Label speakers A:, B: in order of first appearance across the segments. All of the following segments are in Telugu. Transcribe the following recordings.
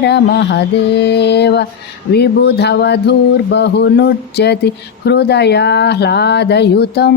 A: हर महदेव विबुधवधूर्बहुनुच्यति हृदयाह्लादयुतं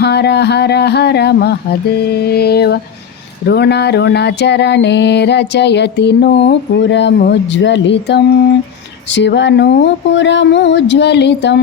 A: హర హర హర మహదేవ రుణరుణచరణే రచయతి నూపురముజ్వలితం శివనూపురముజ్వలితం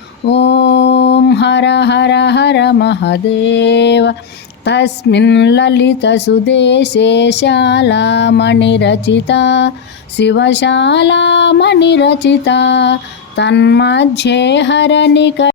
A: ॐ हर हर हर महदेव तस्मिन् ललितसुदेशे शालामणिरचिता शिवशालामणिरचिता तन्मध्ये हरनिक